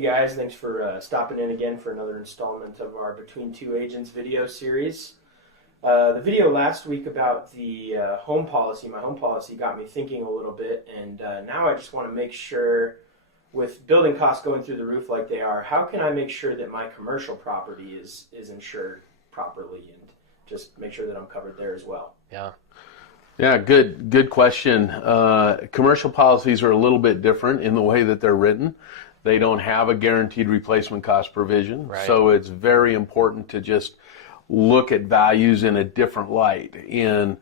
Hey guys, thanks for stopping in again for another installment of our Between Two Agents video series. The video last week about the home policy, my home policy, got me thinking a little bit, and now I just want to make sure, with building costs going through the roof like they are, how can I make sure that my commercial property is insured properly and just make sure that I'm covered there as well? Yeah, good question. Commercial policies are a little bit different in the way that they're written. They don't have a guaranteed replacement cost provision, right. So it's very important to just look at values in a different light. And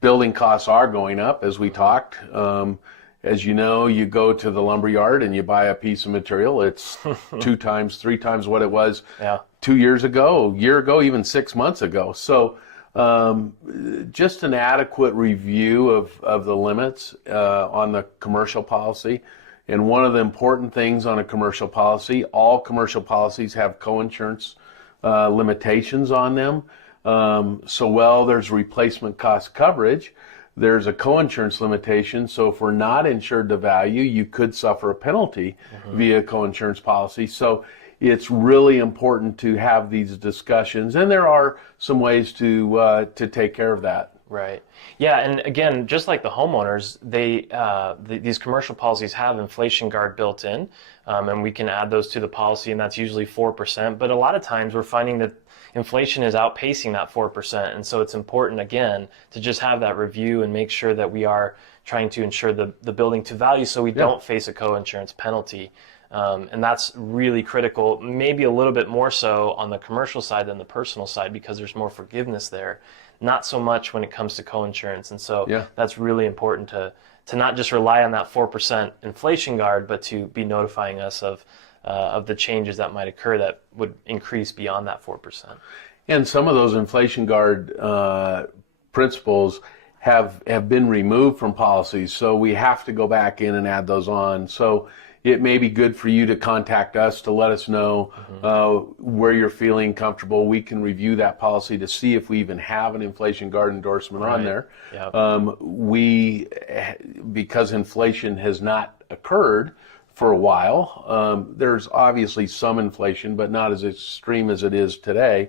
building costs are going up, as we talked. As you know, you go to the lumber yard and you buy a piece of material. It's 2 times, 3 times what it was 2 years ago, a year ago, even 6 months ago. So just an adequate review of the limits on the commercial policy. And one of the important things on a commercial policy, all commercial policies have coinsurance limitations on them. There's replacement cost coverage. There's a coinsurance limitation, so if we're not insured to value, you could suffer a penalty via coinsurance policy. So it's really important to have these discussions, and there are some ways to take care of that. Right. Yeah, and again, just like the homeowners, these commercial policies have inflation guard built in, and we can add those to the policy, and that's usually 4%. But a lot of times we're finding that inflation is outpacing that 4%, and so it's important, again, to just have that review and make sure that we are trying to insure the building to value so we don't face a co-insurance penalty. And that's really critical, maybe a little bit more so on the commercial side than the personal side because there's more forgiveness there, not so much when it comes to co-insurance. And so that's really important to not just rely on that 4% inflation guard, but to be notifying us of the changes that might occur that would increase beyond that 4%. And some of those inflation guard principles have been removed from policies, so we have to go back in and add those on. So it may be good for you to contact us to let us know where you're feeling comfortable. We can review that policy to see if we even have an inflation guard endorsement on there. Because inflation has not occurred for a while, there's obviously some inflation, but not as extreme as it is today.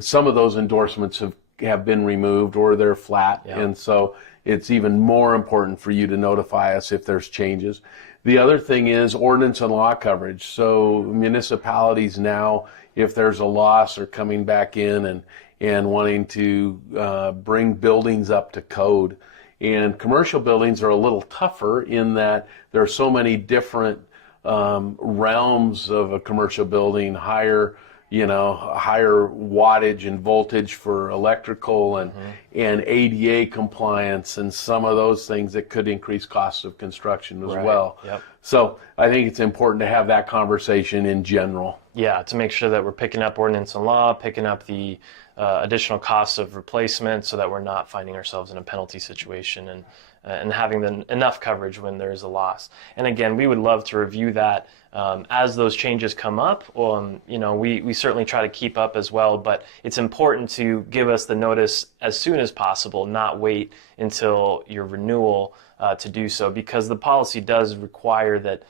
Some of those endorsements have been removed or they're flat, and so it's even more important for you to notify us if there's changes. The other thing is ordinance and law coverage. So municipalities now, if there's a loss, are coming back in and wanting to bring buildings up to code. And commercial buildings are a little tougher in that there are so many different realms of a commercial building, higher wattage and voltage for electrical and ADA compliance and some of those things that could increase costs of construction as well. So I think it's important to have that conversation in general. Yeah, to make sure that we're picking up ordinance and law, picking up the additional costs of replacement so that we're not finding ourselves in a penalty situation and having enough coverage when there is a loss. And again, we would love to review that as those changes come up. We certainly try to keep up as well, but it's important to give us the notice as soon as possible, not wait until your renewal to do so, because the policy does require that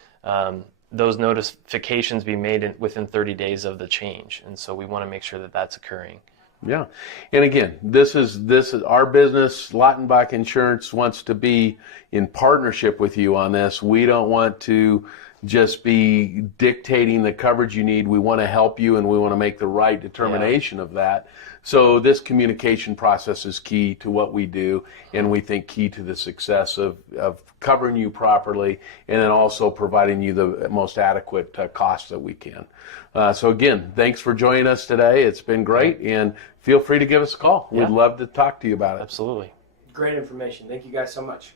those notifications be made within 30 days of the change. And so we want to make sure that that's occurring. Yeah. And again, this is our business. Lautenbach Insurance wants to be in partnership with you on this. We don't want to just be dictating the coverage you need. We want to help you, and we want to make the right determination of that. So this communication process is key to what we do, and we think key to the success of covering you properly, and then also providing you the most adequate cost that we can. So again, thanks for joining us today. It's been great, and feel free to give us a call. We'd love to talk to you about it. Absolutely. Great information. Thank you guys so much.